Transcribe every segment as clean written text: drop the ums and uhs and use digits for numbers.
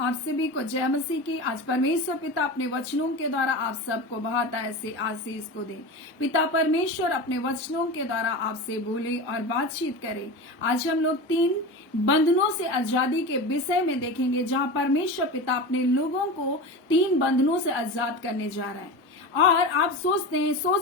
आप सभी को जय मसीह की। आज परमेश्वर पिता अपने वचनों के द्वारा आप सबको बहुत ऐसे आशीष को दे। पिता परमेश्वर अपने वचनों के द्वारा आपसे बोले और बातचीत करे। आज हम लोग 3 बंधनों से आजादी के विषय में देखेंगे, जहां परमेश्वर पिता अपने लोगों को 3 बंधनों से आजाद करने जा रहा है। और आप सोच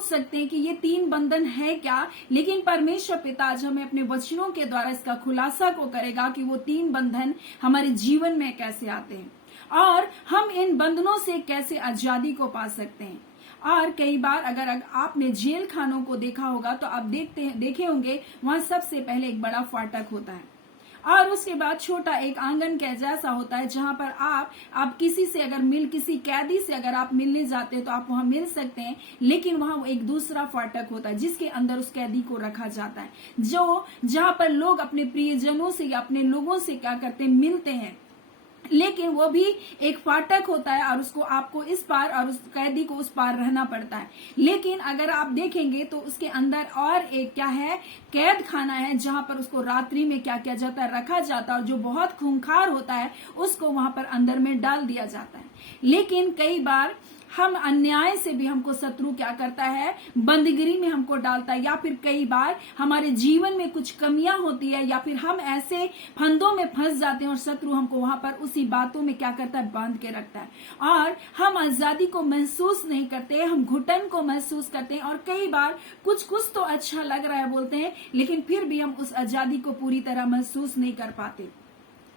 सकते हैं कि ये 3 बंधन है क्या, लेकिन परमेश्वर पिता आज हमें अपने वचनों के द्वारा इसका खुलासा को करेगा कि वो 3 बंधन हमारे जीवन में कैसे आते हैं और हम इन बंधनों से कैसे आजादी को पा सकते हैं। और कई बार अगर आपने जेल खानों को देखा होगा तो आप देखे होंगे, वहां सबसे पहले एक बड़ा फाटक होता है और उसके बाद छोटा एक आंगन के जैसा होता है, जहां पर आप किसी से किसी कैदी से अगर आप मिलने जाते हैं तो आप वहां मिल सकते हैं। लेकिन वहां एक दूसरा फाटक होता है जिसके अंदर उस कैदी को रखा जाता है, जहां पर लोग अपने प्रियजनों से या अपने लोगों से क्या करते हैं, मिलते हैं। लेकिन वो भी एक फाटक होता है और उसको आपको इस पार और उस कैदी को उस पार रहना पड़ता है। लेकिन अगर आप देखेंगे तो उसके अंदर और एक क्या है, कैद खाना है, जहां पर उसको रात्रि में क्या किया जाता है, रखा जाता है और जो बहुत खूंखार होता है उसको वहां पर अंदर में डाल दिया जाता है। लेकिन कई बार हम अन्याय से भी हमको शत्रु क्या करता है, बंदगिरी में हमको डालता है, या फिर कई बार हमारे जीवन में कुछ कमियां होती है या फिर हम ऐसे फंदों में फंस जाते हैं और शत्रु हमको वहां पर उसी बातों में क्या करता है, बांध के रखता है और हम आजादी को महसूस नहीं करते, हम घुटन को महसूस करते हैं। और कई बार कुछ तो अच्छा लग रहा है बोलते हैं, लेकिन फिर भी हम उस आजादी को पूरी तरह महसूस नहीं कर पाते।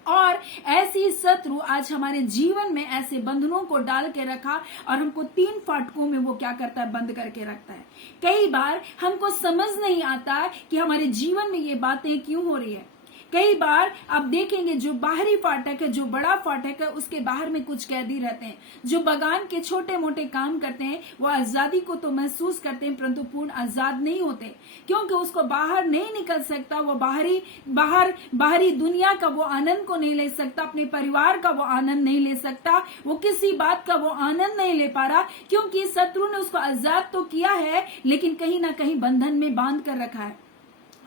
और ऐसी शत्रु आज हमारे जीवन में ऐसे बंधनों को डाल के रखा और हमको 3 फाटकों में वो क्या करता है, बंद करके रखता है। कई बार हमको समझ नहीं आता कि हमारे जीवन में ये बातें क्यों हो रही है। कई बार आप देखेंगे जो बाहरी फाटक है, जो बड़ा फाटक है, उसके बाहर में कुछ कैदी रहते हैं जो बगान के छोटे मोटे काम करते हैं। वो आजादी को तो महसूस करते हैं परंतु पूर्ण आजाद नहीं होते, क्योंकि उसको बाहर नहीं निकल सकता। वो बाहरी दुनिया का वो आनंद को नहीं ले सकता, अपने परिवार का वो आनंद नहीं ले सकता, वो किसी बात का वो आनंद नहीं ले पा रहा, क्योंकि शत्रु ने उसको आजाद तो किया है लेकिन कहीं ना कहीं बंधन में बांध कर रखा है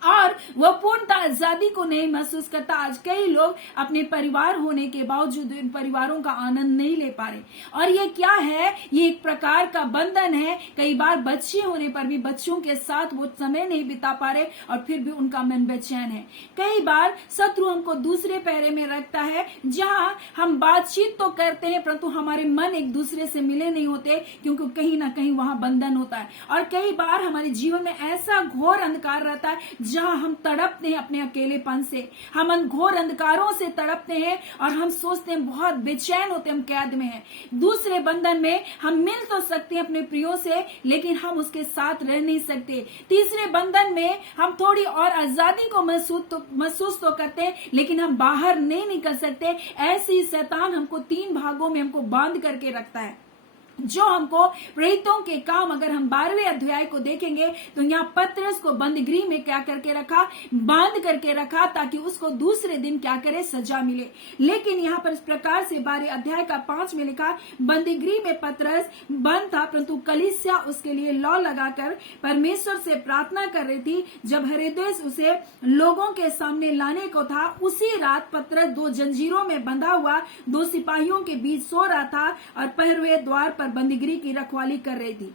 और वह पूर्णतः आजादी को नहीं महसूस करता। आज कई लोग अपने परिवार होने के बावजूद इन परिवारों का आनंद नहीं ले पा रहे। और ये क्या है, ये एक प्रकार का बंधन है। कई बार बच्चे होने पर भी बच्चों के साथ वो समय नहीं बिता पा रहे और फिर भी उनका मन बेचैन है। कई बार शत्रु हमको दूसरे पैरे में रखता है, जहां हम बातचीत तो करते हैं परंतु हमारे मन एक दूसरे से मिले नहीं होते, क्योंकि कहीं ना कहीं वहां बंधन होता है। और कई बार हमारे जीवन में ऐसा घोर अंधकार रहता है जहां हम तड़पते हैं अपने अकेलेपन से, हम घोर अंधकारों से तड़पते हैं और हम सोचते हैं, बहुत बेचैन होते हैं, हम कैद में हैं। दूसरे बंधन में हम मिल तो सकते हैं अपने प्रियो से, लेकिन हम उसके साथ रह नहीं सकते। तीसरे बंधन में हम थोड़ी और आजादी को महसूस तो करते हैं, लेकिन हम बाहर नहीं निकल सकते। ऐसे ही शैतान हमको 3 भागों में हमको बांध करके रखता है, जो हमको प्रेरितों के काम, अगर हम 12वें अध्याय को देखेंगे तो यहाँ पतरस को बंदगृह में क्या करके रखा, बांध करके रखा, ताकि उसको दूसरे दिन क्या करे, सजा मिले। लेकिन यहाँ पर इस प्रकार से 12वें अध्याय का 5 में लिखा, बंदगृह में पतरस बंद था परंतु कलीसिया उसके लिए लौ लगाकर परमेश्वर से प्रार्थना कर रही थी। जब हेरोदेस उसे लोगों के सामने लाने को था, उसी रात पतरस 2 जंजीरों में बंधा हुआ 2 सिपाहियों के बीच सो रहा था और पहरवे द्वार पर बंदीगृह की रखवाली कर रही थी।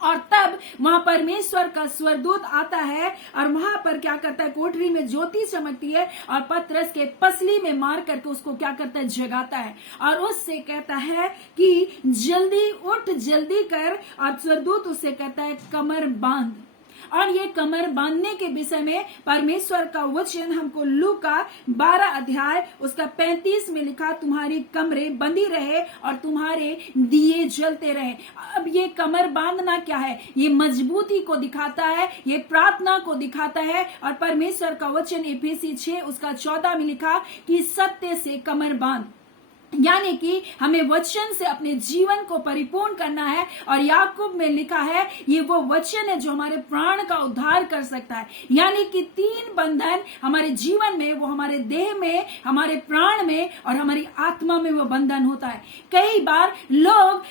और तब वहां परमेश्वर का स्वर्गदूत आता है और वहां पर क्या करता है, कोठरी में ज्योति चमकती है और पतरस के पसली में मार करके उसको क्या करता है, जगाता है और उससे कहता है कि जल्दी उठ, जल्दी कर। और स्वर्गदूत उससे कहता है, कमर बांध। और ये कमर बांधने के विषय में परमेश्वर का वचन हमको लूका 12 अध्याय उसका 35 में लिखा, तुम्हारी कमरें बंधी रहे और तुम्हारे दिए जलते रहे। अब ये कमर बांधना क्या है, ये मजबूती को दिखाता है, ये प्रार्थना को दिखाता है। और परमेश्वर का वचन इफिसी 6 उसका 14 में लिखा कि सत्य से कमर बांध, यानी कि हमें वचन से अपने जीवन को परिपूर्ण करना है। और याकूब में लिखा है, ये वो वचन है जो हमारे प्राण का उद्धार कर सकता है। यानी कि 3 बंधन हमारे जीवन में, वो हमारे देह में, हमारे प्राण में और हमारी आत्मा में वो बंधन होता है। कई बार लोग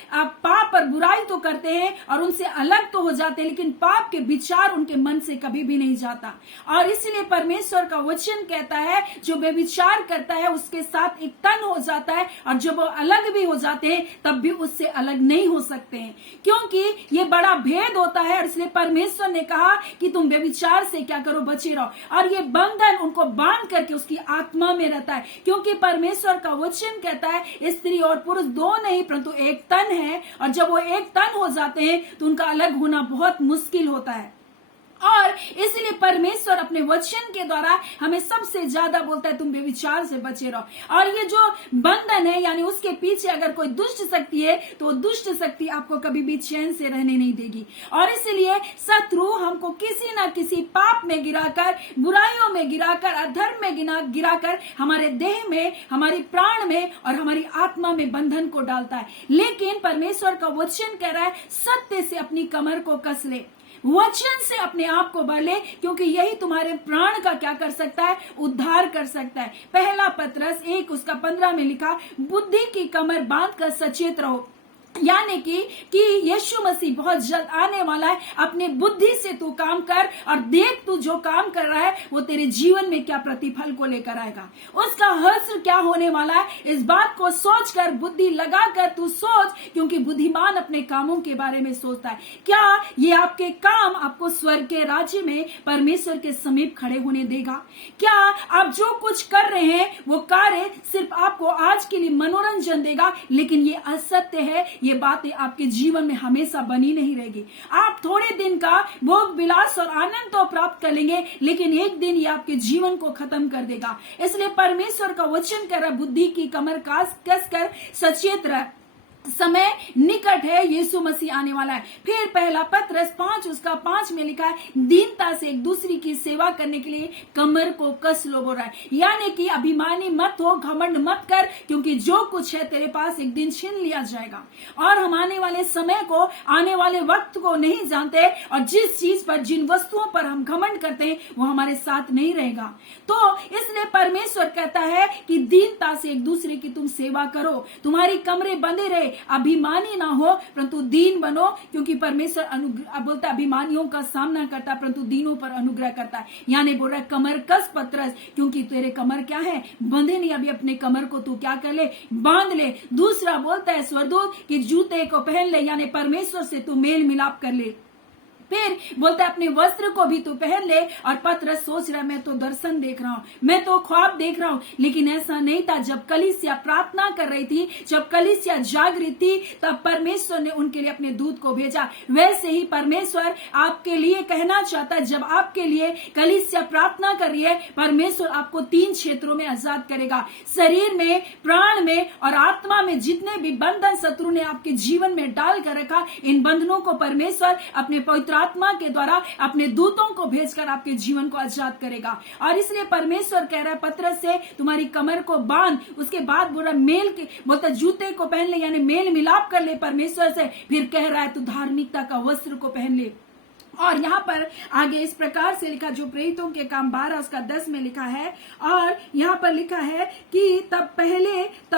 पाप और बुराई तो करते हैं और उनसे अलग तो हो जाते हैं, लेकिन पाप के विचार उनके मन से कभी भी नहीं जाता। और इसलिए परमेश्वर का वचन कहता है, जो व्यभिचार करता है उसके साथ एक तन हो जाता है और जब वो अलग भी हो जाते हैं तब भी उससे अलग नहीं हो सकते हैं, क्योंकि ये बड़ा भेद होता है। और इसलिए परमेश्वर ने कहा कि तुम व्यभिचार से क्या करो, बचे रहो। और ये बंधन उनको बांध करके उसकी आत्मा में रहता है, क्योंकि परमेश्वर का वचन कहता है स्त्री और पुरुष दो नहीं परंतु एक तन है, और जब वो एक तन हो जाते हैं तो उनका अलग होना बहुत मुश्किल होता है। और इसलिए परमेश्वर अपने वचन के द्वारा हमें सबसे ज्यादा बोलता है तुम व्यभिचार से बचे रहो। और ये जो बंधन है यानी उसके पीछे अगर कोई दुष्ट शक्ति है तो दुष्ट शक्ति आपको कभी भी चैन से रहने नहीं देगी। और इसलिए शत्रु हमको किसी ना किसी पाप में गिराकर, बुराइयों में गिराकर, अधर्म में गिराकर हमारे देह में, हमारी प्राण में और हमारी आत्मा में बंधन को डालता है। लेकिन परमेश्वर का वचन कह रहा है सत्य से अपनी कमर को कस ले, वचन से अपने आप को भर ले, क्योंकि यही तुम्हारे प्राण का क्या कर सकता है, उद्धार कर सकता है। पहला पत्रस 1 उसका 15 में लिखा, बुद्धि की कमर बांध कर सचेत रहो, यानी कि यीशु मसीह बहुत जल्द आने वाला है। अपने बुद्धि से तू काम कर और देख तू जो काम कर रहा है वो तेरे जीवन में क्या प्रतिफल को लेकर आएगा, उसका हश्र क्या होने वाला है। इस बात को सोचकर, बुद्धि लगाकर तू सोच, क्योंकि बुद्धिमान अपने कामों के बारे में सोचता है। क्या ये आपके काम आपको स्वर्ग के राज्य में परमेश्वर के समीप खड़े होने देगा? क्या आप जो कुछ कर रहे हैं वो कार्य सिर्फ आपको आज के लिए मनोरंजन देगा, लेकिन ये असत्य है। ये बातें आपके जीवन में हमेशा बनी नहीं रहेगी। आप थोड़े दिन का भोग विलास और आनंद तो प्राप्त कर लेंगे, लेकिन एक दिन ये आपके जीवन को खत्म कर देगा। इसलिए परमेश्वर का वचन कर रहा, बुद्धि की कमर कस कर सचेत रह, समय निकट है, यीशु मसीह आने वाला है। फिर पहला पत्रस 5 उसका 5 में लिखा है, दीनता से एक दूसरे की सेवा करने के लिए कमर को कस लो बोल रहा है। यानी कि अभिमानी मत हो, घमंड मत कर, क्योंकि जो कुछ है तेरे पास एक दिन छीन लिया जाएगा। और हम आने वाले समय को, आने वाले वक्त को नहीं जानते, और जिस चीज पर, जिन वस्तुओं पर हम घमंड करते हैं वो हमारे साथ नहीं रहेगा। तो इसलिए परमेश्वर कहता है कि दीनता से एक दूसरे की तुम सेवा करो, तुम्हारी कमरे बंधे रहे, अभिमानी ना हो परंतु दीन बनो, क्योंकि परमेश्वर बोलता है अभिमानियों का सामना करता है परंतु दीनों पर अनुग्रह करता है। यानी बोल रहा है कमर कस पत्रस, क्योंकि तेरे कमर क्या है, बंधे नहीं। अभी अपने कमर को तू क्या कर ले, बांध ले। दूसरा बोलता है स्वर्गदूत कि जूते को पहन ले, यानी परमेश्वर से तू मेल मिलाप कर ले। फिर बोलता है अपने वस्त्र को भी तू पहन ले। और पत्रस सोच रहा है मैं तो दर्शन देख रहा हूँ, मैं तो ख्वाब देख रहा हूँ, लेकिन ऐसा नहीं था। जब कलीसिया प्रार्थना कर रही थी, जब कलीसिया जाग रही थी, तब परमेश्वर ने उनके लिए अपने दूत को भेजा। वैसे ही परमेश्वर आपके लिए कहना चाहता है, जब आपके लिए कलीसिया प्रार्थना कर रही है, परमेश्वर आपको 3 क्षेत्रों में आजाद करेगा, शरीर में, प्राण में और आत्मा में। जितने भी बंधन शत्रु ने आपके जीवन में डाल कर रखा, इन बंधनों को परमेश्वर अपने पवित्र आत्मा के द्वारा अपने दूतों को भेजकर आपके जीवन को आजाद करेगा। और इसलिए परमेश्वर कह रहा है पत्रस से, तुम्हारी कमर को बांध। उसके बाद बोला मेल के, बोलता जूते को पहन ले, यानी मेल मिलाप कर ले परमेश्वर से। फिर कह रहा है तू धार्मिकता का वस्त्र को पहन ले। और यहाँ पर आगे इस प्रकार से लिखा, जो प्रेरितों के काम 12 उसका 10 में लिखा है, और यहाँ पर लिखा है कि तब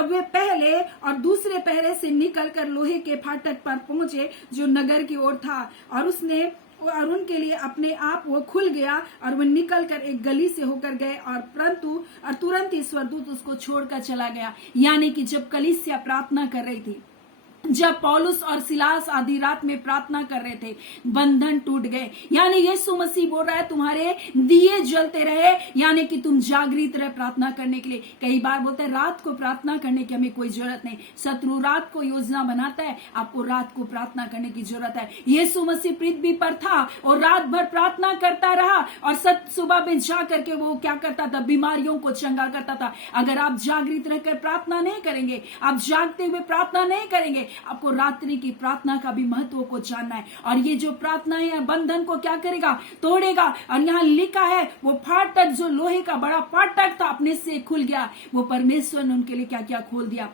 वे पहले और दूसरे पहरे से निकलकर लोहे के फाटक पर पहुंचे जो नगर की ओर था, और उनके लिए अपने आप वो खुल गया और वो निकलकर एक गली से होकर गए, और तुरंत ही स्वर्गदूत उसको छोड़कर चला गया। यानी कि जब कलीसिया प्रार्थना कर रही थी, जब पौलुस और सिलास आधी रात में प्रार्थना कर रहे थे, बंधन टूट गए। यानी यीशु मसीह बोल रहा है तुम्हारे दिए जलते रहे, यानी कि तुम जागृत रहे प्रार्थना करने के लिए। कई बार बोलते हैं रात को प्रार्थना करने की हमें कोई जरूरत नहीं, शत्रु रात को योजना बनाता है, आपको रात को प्रार्थना करने की जरूरत है। यीशु मसीह पृथ्वी पर था और रात भर प्रार्थना करता रहा, और सुबह में जा करके वो क्या करता था, बीमारियों को चंगा करता था। अगर आप जागृत रहकर प्रार्थना नहीं करेंगे, आप जागते हुए प्रार्थना नहीं करेंगे, आपको रात्रि की प्रार्थना का भी महत्व को जानना है। और ये जो प्रार्थना है बंधन को क्या करेगा, तोड़ेगा। और यहाँ लिखा है वो फाटक, जो लोहे का बड़ा फाटक था, अपने से खुल गया। वो परमेश्वर ने उनके लिए क्या क्या खोल दिया।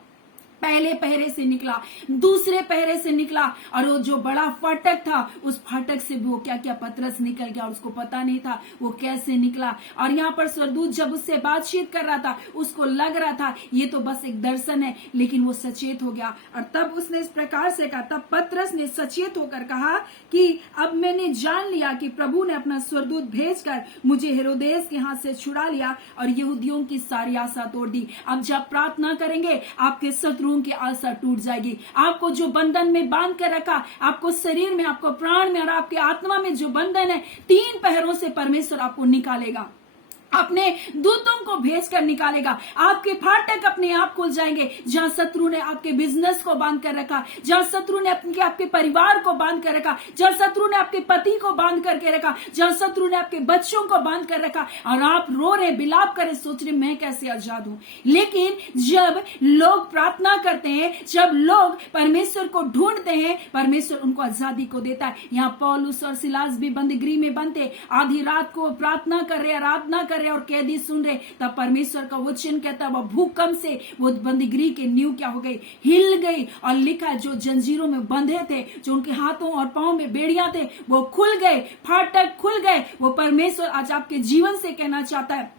पहले पहरे से निकला, दूसरे पहरे से निकला, और वो जो बड़ा फाटक था उस फाटक से वो क्या क्या पतरस निकल गया और उसको पता नहीं था वो कैसे निकला। और यहाँ पर स्वर्गदूत जब उससे बातचीत कर रहा था उसको लग रहा था ये तो बस एक दर्शन है, लेकिन वो सचेत हो गया। और तब उसने इस प्रकार से कहा, तब पतरस ने सचेत होकर कहा कि अब मैंने जान लिया कि प्रभु ने अपना स्वर्गदूत भेजकर मुझे हेरोदेस के हाथ से छुड़ा लिया और यहूदियों की सारी आशा तोड़ दी। अब जब प्रार्थना करेंगे आपके शत्रु की आशा टूट जाएगी। आपको जो बंधन में बांध कर रखा, आपको शरीर में, आपको प्राण में और आपके आत्मा में जो बंधन है, 3 पहरों से परमेश्वर आपको निकालेगा, अपने दूतों को भेजकर निकालेगा। आपके फाटक अपने आप खुल जाएंगे। जहां शत्रु ने आपके बिजनेस को बांध कर रखा, जहां शत्रु ने आपके परिवार को बांध कर रखा, जहां शत्रु ने आपके पति को बांध करके रखा, जहां शत्रु ने आपके बच्चों को बांध कर रखा, और आप रो रहे, बिलाप कर रहे, सोच रहे मैं कैसे आजाद हूं। लेकिन जब लोग प्रार्थना करते हैं, जब लोग परमेश्वर को ढूंढते हैं, परमेश्वर उनको आजादी को देता है। यहाँ पौलुस और सिलास भी बंदीगृह में बंद थे, आधी रात को प्रार्थना कर रहे, आराधना कर और कैदी सुन रहे, तब परमेश्वर का वचन कहता है वो भूकंप से वो बंदीगृह के नींव क्या हो गई, हिल गई। और लिखा जो जंजीरों में बंधे थे, जो उनके हाथों और पांव में बेड़ियां थे, वो खुल गए, फाटक खुल गए। वो परमेश्वर आज आपके जीवन से कहना चाहता है,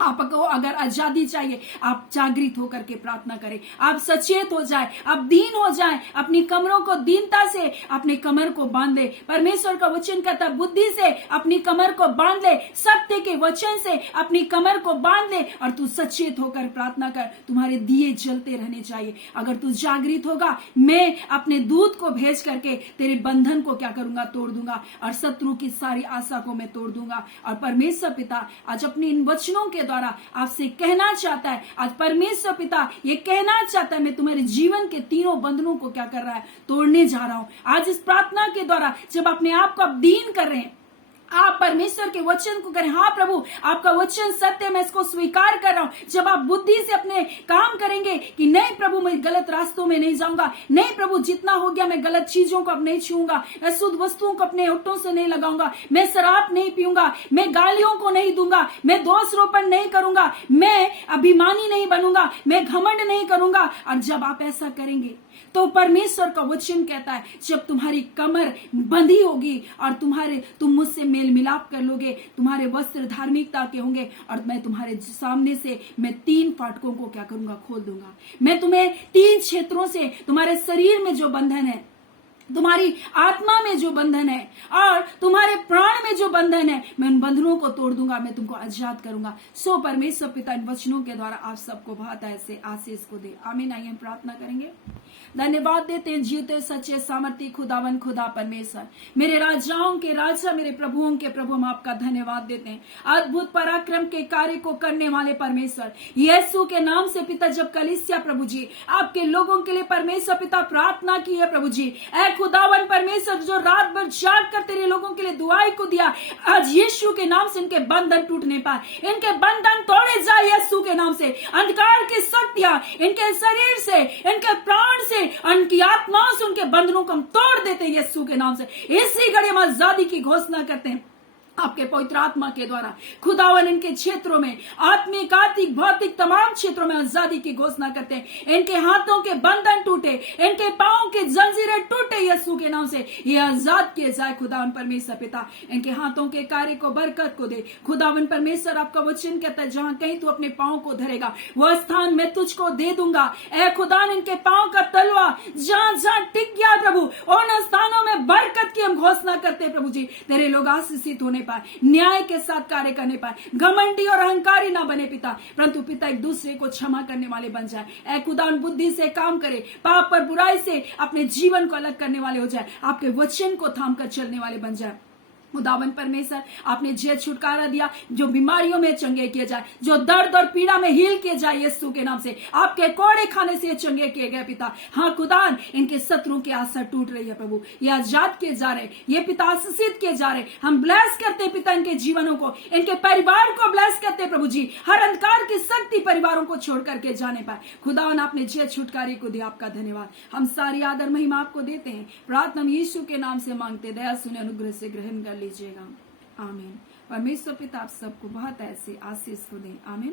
आपको अगर आजादी चाहिए, आप जागृत होकर के प्रार्थना करें, आप सचेत हो जाए, आप दीन हो जाए, अपनी कमरों को दीनता से अपने कमर को बांध ले। परमेश्वर का वचन कहता है बुद्धि से अपनी कमर को बांध ले, सत्य के वचन से अपनी कमर को बांध ले, और तू सचेत होकर प्रार्थना कर। तुम्हारे दिए जलते रहने चाहिए। अगर तू जागृत होगा, मैं अपने दूत को भेज करके तेरे बंधन को क्या करूंगा, तोड़ दूंगा, और शत्रु की सारी आशा को मैं तोड़ दूंगा। और परमेश्वर पिता आज अपने इन वचनों के द्वारा आपसे कहना चाहता है, आज परमेश्वर पिता ये कहना चाहता है, मैं तुम्हारे जीवन के तीनों बंधनों को क्या कर रहा है, तोड़ने जा रहा हूं। आज इस प्रार्थना के द्वारा जब अपने आप को आप दीन कर रहे हैं, आप परमेश्वर के वचन को करें, हाँ प्रभु आपका वचन सत्य, मैं इसको स्वीकार कर रहा हूं। जब आप बुद्धि से अपने काम करेंगे कि नहीं प्रभु मैं गलत रास्तों में नहीं जाऊंगा, नहीं प्रभु जितना हो गया मैं गलत चीजों को अब नहीं छूंगा, अशुद्ध वस्तुओं को अपने होठों से नहीं लगाऊंगा, मैं शराब नहीं पीऊंगा, मैं गालियों को नहीं दूंगा, मैं दोषारोपण नहीं करूंगा, मैं अभिमानी नहीं बनूंगा, मैं घमंड नहीं करूंगा। और जब आप ऐसा करेंगे तो परमेश्वर का वचन कहता है जब तुम्हारी कमर बंधी होगी और तुम मुझसे मेल मिलाप कर लोगे, तुम्हारे वस्त्र धार्मिकता के होंगे, और मैं तुम्हारे सामने से मैं 3 फाटकों को क्या करूंगा, खोल दूंगा। मैं तुम्हें 3 क्षेत्रों से, तुम्हारे शरीर में जो बंधन है, तुम्हारी आत्मा में जो बंधन है और तुम्हारे प्राण में जो बंधन है, मैं उन बंधनों को तोड़ दूंगा, मैं तुमको आजाद करूंगा। सो परमेश्वर पिता इन वचनों के द्वारा आप सबको बहुत ऐसे आशीष को दे। आमीन। आइए हम प्रार्थना करेंगे। धन्यवाद देते हैं जीते सच्चे सामर्थ्य खुदावन खुदा परमेश्वर, मेरे राजाओं के राजा, मेरे प्रभुओं के प्रभु, हम आपका धन्यवाद देते हैं अद्भुत पराक्रम के कार्य को करने वाले परमेश्वर यीशु के नाम से पिता। जब कलीसिया प्रभु जी आपके लोगों के लिए परमेश्वर पिता प्रार्थना की है प्रभु जी, ऐ खुदावन परमेश्वर जो रात भर जाग कर तेरे लोगों के लिए दुआई को दिया, आज यीशु के नाम से इनके बंधन टूटने पाए, इनके बंधन तोड़े जाए यीशु के नाम से। अंधकार की शक्तियां इनके शरीर से, इनके प्राण से, उनकी आत्माओं से, उनके बंधनों को हम तोड़ देते हैं यीशु के नाम से। इसी घड़ी हम आजादी की घोषणा करते हैं आपके पवित्र आत्मा के द्वारा। खुदावन इनके क्षेत्रों में, आत्मिक, आर्थिक, भौतिक तमाम क्षेत्रों में आजादी की घोषणा करते हैं। इनके हाथों के बंधन टूटे, इनके पांवों के जंजीरें टूटे यीशु के नाम से, ये आजाद किए जाए खुदावन परमेश्वर पिता। इनके हाथों के कार्य को बरकत को दे खुदावन परमेश्वर। आपका वचन कहता है जहां कहीं तू अपने पांव को धरेगा वह स्थान मैं तुझको दे दूंगा। ऐ खुदा इनके पांव का तलवा जहां जहां टिक गया प्रभु, उन स्थानों में बरकत की हम घोषणा करते हैं प्रभु जी। तेरे लोग आशीषित होने पाए, न्याय के साथ कार्य करने पाए, घमंडी और अहंकारी ना बने पिता, परंतु पिता एक दूसरे को क्षमा करने वाले बन जाए। ऐ खुदा बुद्धि से काम करे, पाप पर बुराई से अपने जीवन को अलग करने वाले हो जाए, आपके वचन को थाम कर चलने वाले बन जाए। खुदावन परमेश्वर आपने जे छुटकारा दिया, जो बीमारियों में चंगे किए जाए, जो दर्द और पीड़ा में हील किए जाए यीशु के नाम से। आपके कोड़े खाने से चंगे किए गए पिता। हाँ खुदान इनके शत्रुओं की आशा टूट रही है प्रभु, ये आजाद किए जा रहे, ये पिता आशीषित किए जा रहे। हम ब्लेस करते हैं पिता इनके जीवनों को, इनके परिवार को ब्लेस करते प्रभु जी। हर अंधकार की शक्ति परिवारों को छोड़ करके जाने पाए। खुदावन आपने जे छुटकारे को दिया, आपका धन्यवाद। हम सारी आदर महिमा आपको देते हैं। प्रार्थना यीशु के नाम से मांगते, दया सुने, अनुग्रह से ग्रहण कर लीजिएगा। आमीन। परमेश्वर पिता आप सबको बहुत ऐसे आशीष को दें। आमीन।